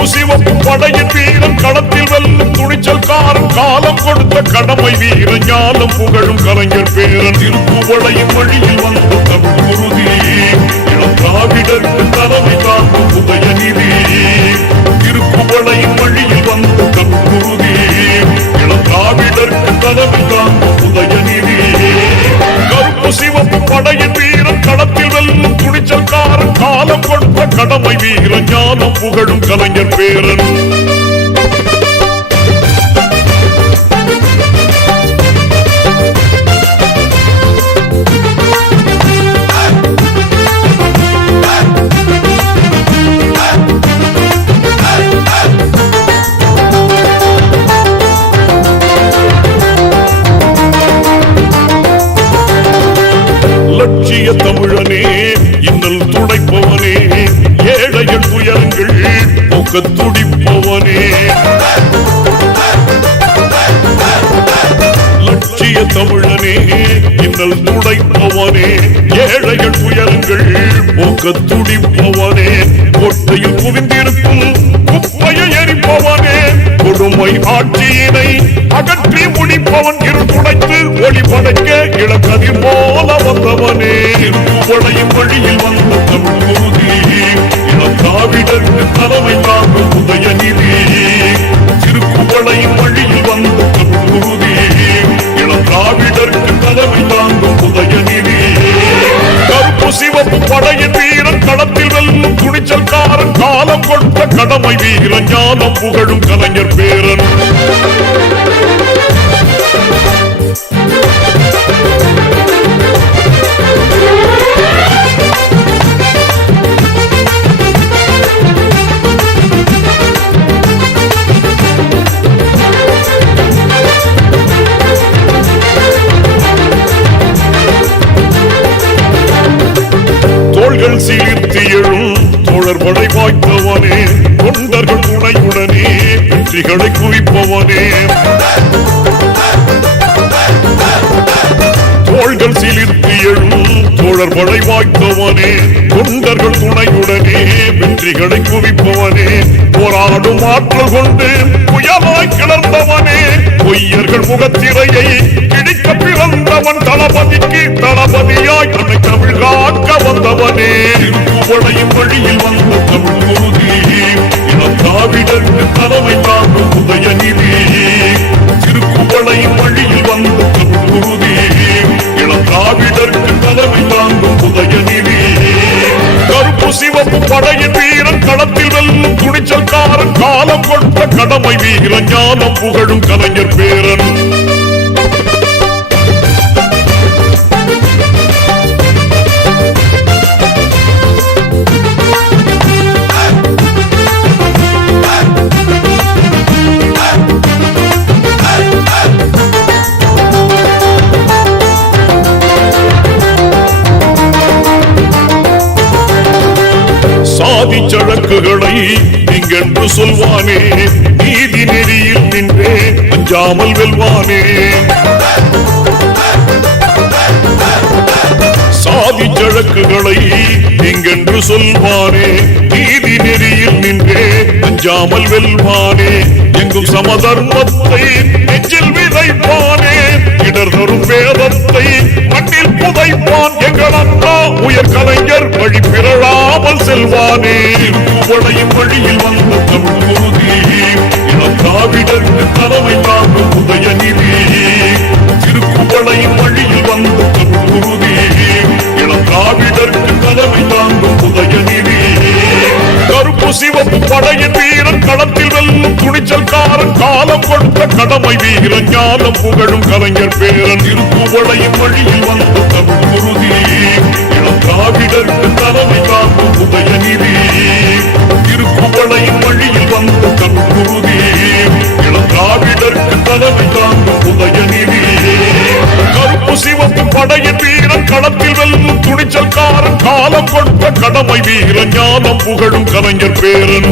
கருப்பு சிவப்பு படையின் வீரன் களத்தில் வெல்லும் துணிச்சல்காரன் காலம் கொடுத்த கடமை வீரன் ஞானம் புகழும் கலைஞர் பேரன் திருப்புவளையின் வழியில் வந்த தமிழ் குருதி இளம் திராவிடருக்கு தலைமை தாங்கும் உதயநிதி திருப்புவளையின் வழியில் வந்த தமிழ் குருதி இளம் திராவிடருக்கு தலைமை தாங்கும் உதயநிதி கருப்பு சிவப்பு படையின் வீரன் களத்தில் வெல்லும் துணிச்சல்காரன் காலம் கொடுத்த கடமை வீரன் ஞானம் புகழும் கலைஞர் பேரன் லட்சிய தமிழனே இன்னல் துடைப்பவனே ஏழைகள் துயரங்கள் போக்க துடிப்பவனே லட்சிய தமிழனே இன்னல் துடைப்பவனே ஏழைகள் துயரங்கள் போக்க துடிப்பவனே கோட்டையில் குவிந்திருக்கும் குப்பையை எரிப்பவனே கொடுமை ஆட்சியினை அகற்றி முடிப்பவன் இருந்துடைத்து ஒளி படைக்க இளக்கதிர் போல வந்தவனே திருப்புவளையின் வழியில் வந்த தமிழ் குருதி இளம் திராவிடருக்கு தலைமை தாங்கும் உதயநிதி திருப்புவளையின் வழியில் வந்த தமிழ் குருதி இளம் திராவிடருக்கு தலைமை தாங்கும் உதயநிதி கருப்பு சிவப்பு படையின் வீரன் களத்தில் வெல்லும் துணிச்சல்காரன் காலம் கொடுத்த கடமை வீரன் ஞானம் புகழும் கலைஞர் பேரன் தோள்கள் சீர்த்தி எழும் தோழர் படை வாய்த்தவனே தொண்டர்கள் துணையுடனே வெற்றிகளை குவிப்பவனே தோள்கள் சீர்த்தி எழும் தோழர் படை வாய்த்தவனே தொண்டர்கள் துணையுடனே வெற்றிகளை குவிப்பவனே போராடும் ஆற்றல் கொண்டு புயலாய் கிளர்ந்தவனே பொய்யர்கள் முகத்திரையை கிழிக்க பிறந்தவன் தளபதிக்கு தளபதியாய் தன்னை தமிழ் காக்க வந்தவனே திருப்புவளையின் வழியில் வந்த தமிழ் குருதி இளம் திராவிடருக்கு தலைமை தாங்கும் உதயநிதி திருப்புவளையின் வழியில் வந்த தமிழ் குருதி இளம் திராவிடருக்கு தலைமை தாங்கும் உதயநிதி கருப்பு சிவப்பு படையின் வீரன் களத்தில் வெல்லும் துணிச்சல்காரன் காலம் கொடுத்த கடமை வீரன் ஞானம் புகழும் கலைஞர் பேரன் சாதி சழக்குகளை நீங்கென்று சொல்வானே நீதி நெறியில் நின்றே அஞ்சாமல் வெல்வானே சாதி சழக்குகளை நீங்கென்று சொல்வானே நீதி நெறியில் நின்றே அஞ்சாமல் வெல்வானே எங்கும் சமதர்மத்தை நெஞ்சில் விதைப்பானே இடர் தரும் வேதத்தை மண்ணில் புதைப்பான் எங்கள் அண்ணா உயர் கலைஞர் வழி பிறழாமல் செல்வானே திருப்புவளையின் வழியில் வந்த தமிழ் குருதி இளம் திராவிடருக்கு தலைமை தாங்கும் உதயநிதி திருப்புவளையின் வழியில் வந்த தமிழ் குருதி இளம் திராவிடருக்கு தலைமை தாங்கும் உதயநிதி கருப்பு சிவப்பு படையின் வீரன் களத்தில் வெல்லும் துணிச்சல்காரன் காலம் கொடுத்த கடமை வீரன் ஞானம் புகழும் கலைஞர் பேரன் திருப்புவளையின் வழியில் வந்த தமிழ் குருதி இளம் திராவிடருக்கு தலைமை தாங்கும் உதயநிதி திருப்புவளையின் வழியில் வந்த தமிழ் குருதி இளம் திராவிடருக்கு தலைமை தாங்கும் உதயநிதி கருப்பு சிவப்பு படையின் வீரன் களத்தில் வெல்லும் துணிச்சல்காரன் காலம் கொடுத்த கடமை வீரன் ஞானம் புகழும் கலைஞர் பேரன்